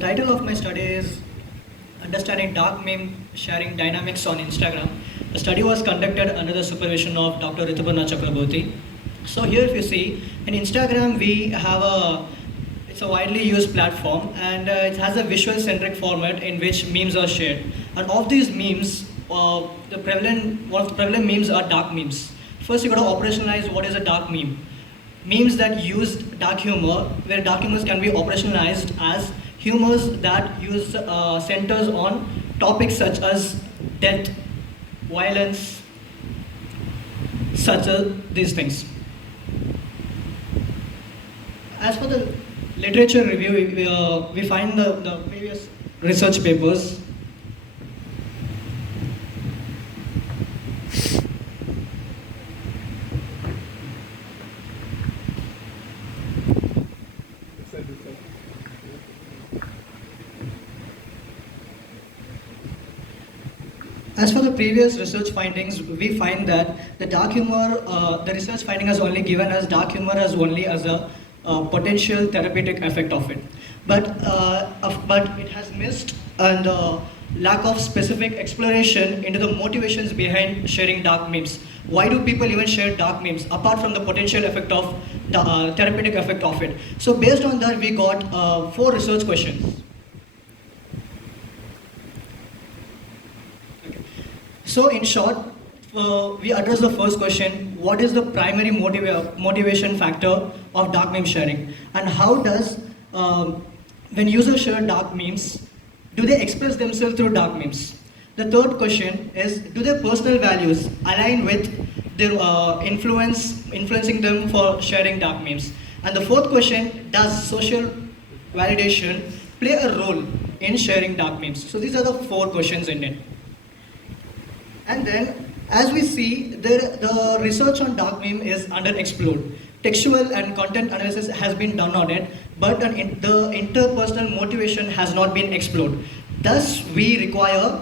title of my study is Understanding Dark Meme Sharing Dynamics on Instagram. The study was conducted under the supervision of Dr. Rituparna Chakraborty. So here if you see, in Instagram we have it's a widely used platform and it has a visual centric format in which memes are shared. And of these memes, one of the prevalent memes are dark memes. First you got to operationalize what is a dark meme. Memes that use dark humor, where dark humors can be operationalized as humors that use centers on topics such as death, violence, such as these things. As for the literature review, we find the various research papers. As for the previous research findings, we find that the dark humor, the research finding has only given us dark humor as only as a potential therapeutic effect of it. But it has missed and lack of specific exploration into the motivations behind sharing dark memes. Why do people even share dark memes apart from the potential effect of the therapeutic effect of it? So based on that, we got 4 research questions. So in short, we address the first question: what is the primary motivation factor of dark meme sharing, and how does when users share dark memes, do they express themselves through dark memes? The third question is: do their personal values align with their influencing them for sharing dark memes? And the fourth question: does social validation play a role in sharing dark memes? So these are the 4 questions in it. And then, as we see, the research on dark meme is underexplored. Textual and content analysis has been done on it, but the interpersonal motivation has not been explored. Thus, we require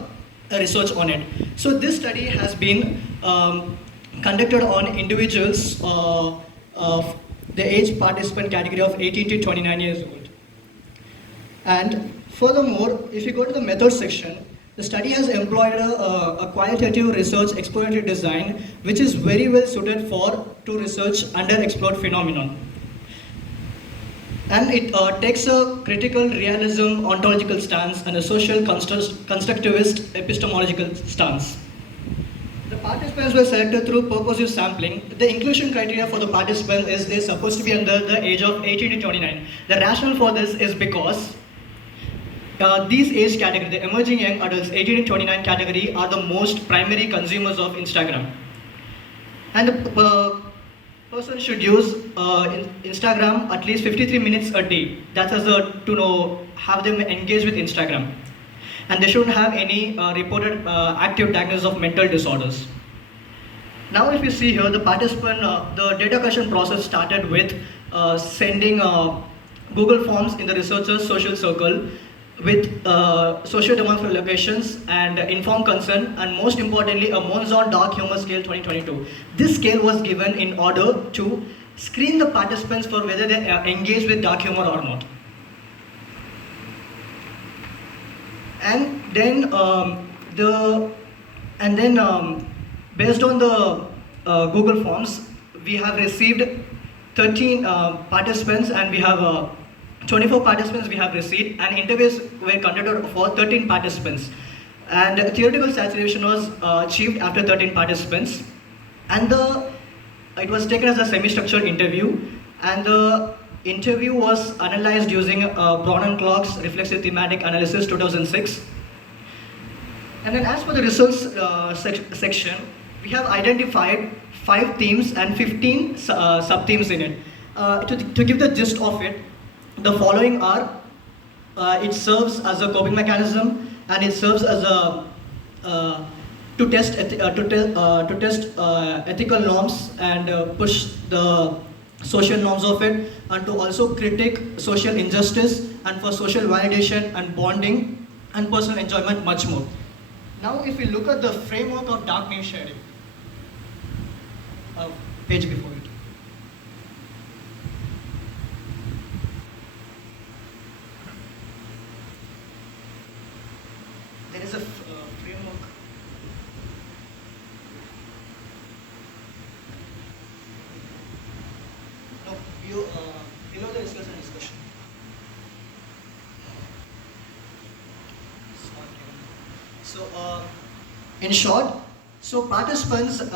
a research on it. So this study has been conducted on individuals of the age participant category of 18 to 29 years old. And furthermore, if you go to the method section, the study has employed a qualitative research exploratory design, which is very well suited to research underexplored phenomenon. And it takes a critical realism ontological stance and a social constructivist epistemological stance. The participants were selected through purposive sampling. The inclusion criteria for the participants is they're supposed to be under the age of 18 to 29. The rationale for this is because these age category, the emerging young adults, 18 to 29 category, are the most primary consumers of Instagram. And the person should use Instagram at least 53 minutes a day. That's have them engage with Instagram. And they shouldn't have any reported active diagnosis of mental disorders. Now if you see here, the participant, the data collection process started with sending Google Forms in the researcher's social circle with socio-demographic locations and informed consent, and most importantly, a Monzon Dark Humor Scale 2022. This scale was given in order to screen the participants for whether they are engaged with dark humor or not. And then based on the Google Forms, we have received 13 participants, and we have 24 participants we have received, and interviews were conducted for 13 participants. And theoretical saturation was achieved after 13 participants. And it was taken as a semi-structured interview, and the interview was analyzed using Brown and Clark's reflexive thematic analysis 2006. And then as for the research section, we have identified 5 themes and 15 sub-themes in it. To give the gist of it, the following are: it serves as a coping mechanism, and it serves as a to test ethical norms and push the social norms of it, and to also critique social injustice, and for social validation and bonding and personal enjoyment, much more. Now, if we look at the framework of dark meme sharing, page before it. there is a framework. No, you below the discussion. So, in short, so participants the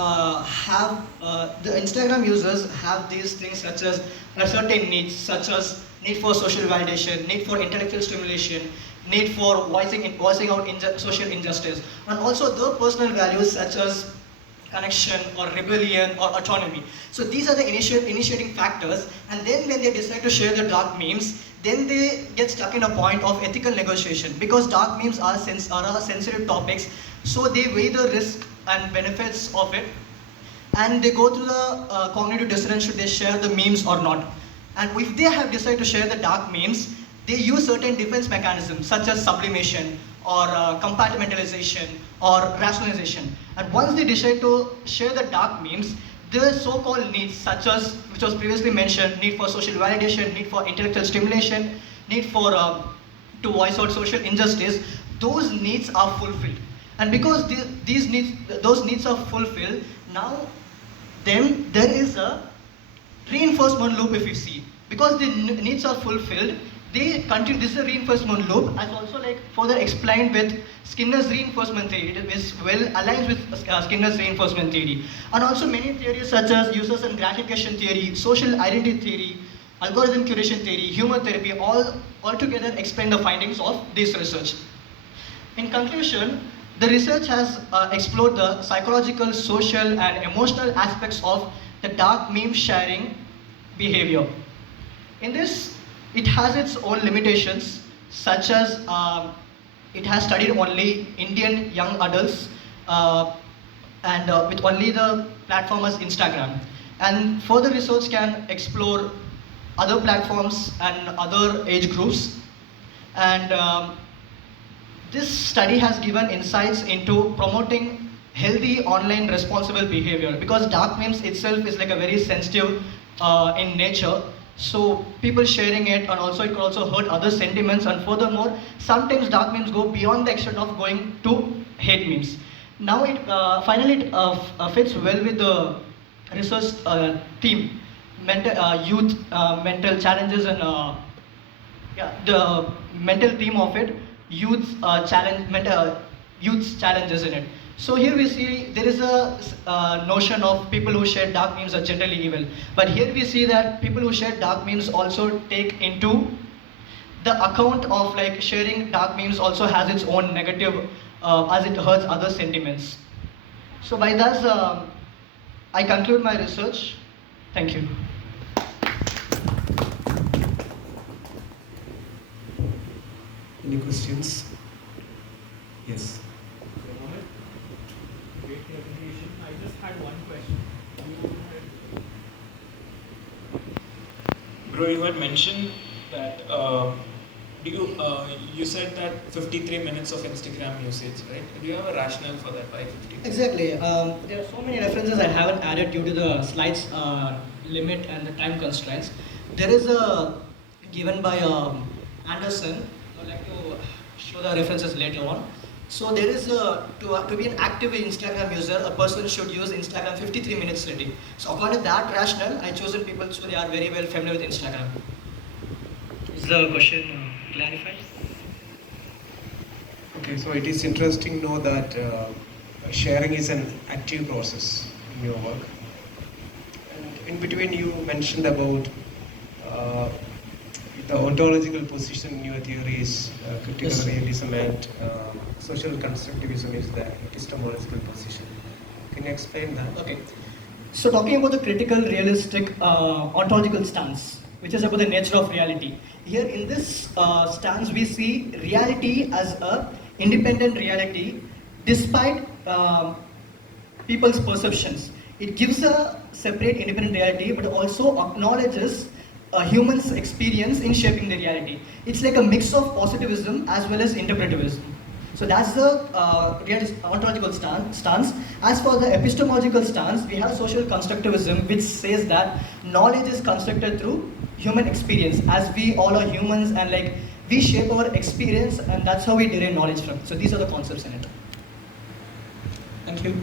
Instagram users have these things such as certain needs, such as need for social validation, need for intellectual stimulation, need for voicing out social injustice, and also the personal values such as connection or rebellion or autonomy. So these are the initiating factors, and then when they decide to share the dark memes, then they get stuck in a point of ethical negotiation, because dark memes are sensitive topics, so they weigh the risk and benefits of it, and they go through the cognitive dissonance, should they share the memes or not. And if they have decided to share the dark memes, they use certain defense mechanisms such as sublimation or compartmentalization or rationalization. And once they decide to share the dark memes, the so-called needs such as, which was previously mentioned, need for social validation, need for intellectual stimulation, need for to voice out social injustice, those needs are fulfilled. And because those needs are fulfilled, now then there is a reinforcement loop, if you see. Because the needs are fulfilled, they continue. This is a reinforcement loop, as also like further explained with Skinner's reinforcement theory. It is well aligned with Skinner's reinforcement theory. And also many theories such as users and gratification theory, social identity theory, algorithm curation theory, humor therapy, all together explain the findings of this research. In conclusion, the research has explored the psychological, social, and emotional aspects of the dark meme sharing behavior. In this, it has its own limitations, such as it has studied only Indian young adults and with only the platform as Instagram. And further research can explore other platforms and other age groups. And this study has given insights into promoting healthy online responsible behavior, because dark memes itself is like a very sensitive in nature. So people sharing it, and also it could also hurt other sentiments, and furthermore, sometimes dark memes go beyond the extent of going to hate memes. Now it finally fits well with the research theme, youth mental challenges, and the mental theme of it, youth's challenges in it. So here we see there is a notion of people who share dark memes are generally evil. But here we see that people who share dark memes also take into the account of like sharing dark memes also has its own negative, as it hurts other sentiments. So by that, I conclude my research. Thank you. Any questions? Yes. Great presentation. I just had one question. Bro, you had mentioned that you said that 53 minutes of Instagram usage, right? Do you have a rationale for that? Why 53? Exactly. There are so many references I haven't added due to the slides limit and the time constraints. There is a given by Anderson. I'd like to show the references later on. So there is to be an active Instagram user, a person should use Instagram 53 minutes a day. So according to that rationale, I chosen people so they are very well familiar with Instagram. Is the question clarified? Okay, so it is interesting to know that sharing is an active process in your work. And in between you mentioned about the ontological position in your theory is critical Yes. realism, and social constructivism is the epistemological position. Can you explain that? Okay. So talking about the critical realistic ontological stance, which is about the nature of reality. Here in this stance, we see reality as a independent reality despite people's perceptions. It gives a separate independent reality, but also acknowledges a human's experience in shaping the reality. It's like a mix of positivism as well as interpretivism. So that's the ontological stance. As for the epistemological stance, we have social constructivism, which says that knowledge is constructed through human experience. As we all are humans, and like we shape our experience, and that's how we derive knowledge from. So these are the concepts in it. Thank you.